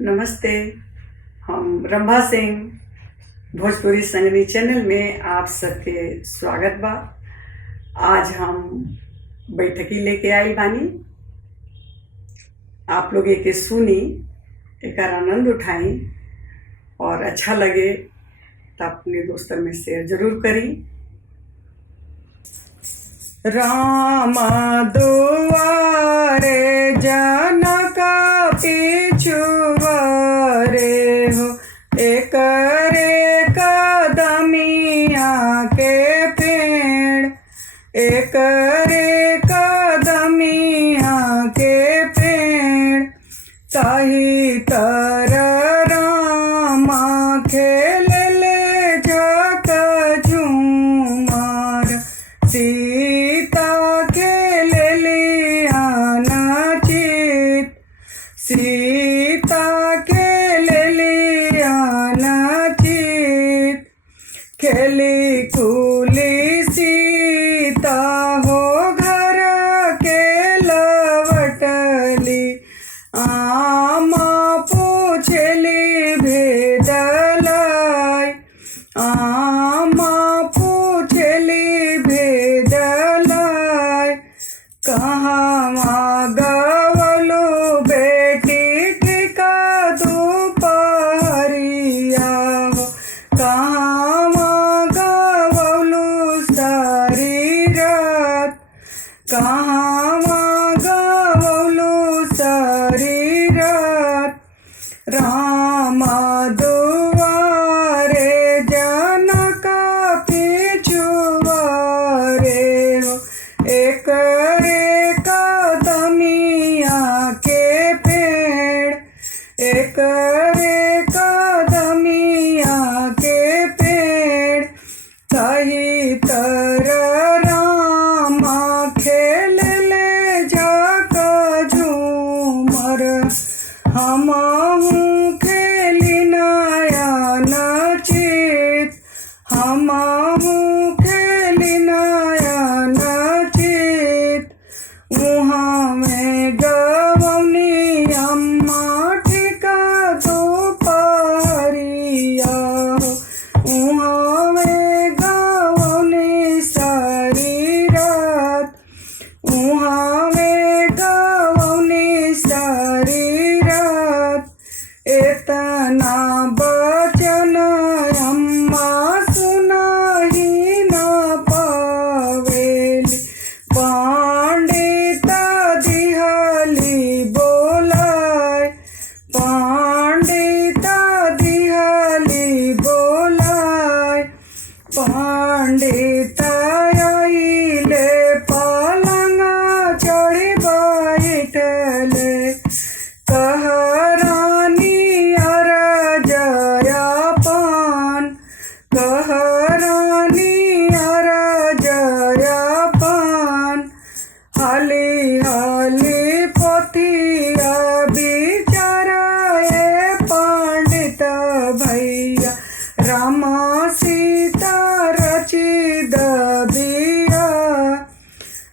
नमस्ते। हम रंभा सिंह भोजपुरी संगनी चैनल में आप सबके स्वागत बा। आज हम बैठकी लेके आई बानी। आप लोग एके सुनी, एकर आनंद उठाई और अच्छा लगे तो अपने दोस्तों में शेयर जरूर करी। राम दुआरे जनक पिछुआरे हो, एक रे कदमिया के पेड़, एक रे कदमिया के पेड़, ताही तर रामा खेल ले झक झूमर, सीता खेल लिया नाचित, सीता खेल लिया नाचित, खेली कुली सीता हो घर के लवटली, आमा पूछली भेदलाई, आमा पूछली भेदलाई, कहाँ गवलू बेटी टिका दोपहरिया हो, कहाँ गवलू सारी रात, कहाँ गवलू सारी रात, राम दुआरे जनक पिछुआरे हो, एक रे कदमिया के पेड़, एक रे कदमिया के पेड़, ताही तर रामा खेल ले झक झूमर, हमहूँ खेली नया नचित, हमहूँ खेली नया नचित, वहाँ में गवनी अम्मा टिका दोपहरिया हो, वहाँ में गवनी सारी रात, वहाँ में गवनी सारी रात, इतना बचन अम्मा सुनाही न पावेली, पंडित दिहली बोलाय, पंडित दिहली बोलाय, पंडित आइले पलंग चढ़ी बैठले, कह रानी अर जयापन, कह रानी अर जयापन, हाली हाली पोथिया बिचारा ए पंडित भैया, राम सीता रची दबिया,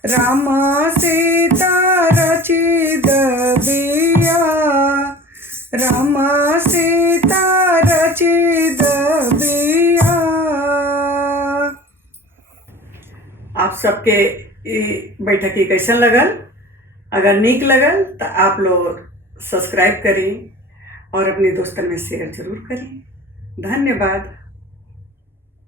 राम सीता रची दबिया, राम सीता रची दबिया। आप सबके बैठकी कैसन लगल? अगर नीक लगल तो आप लोग सब्सक्राइब करी और अपने दोस्तों में शेयर जरूर करी। धन्यवाद।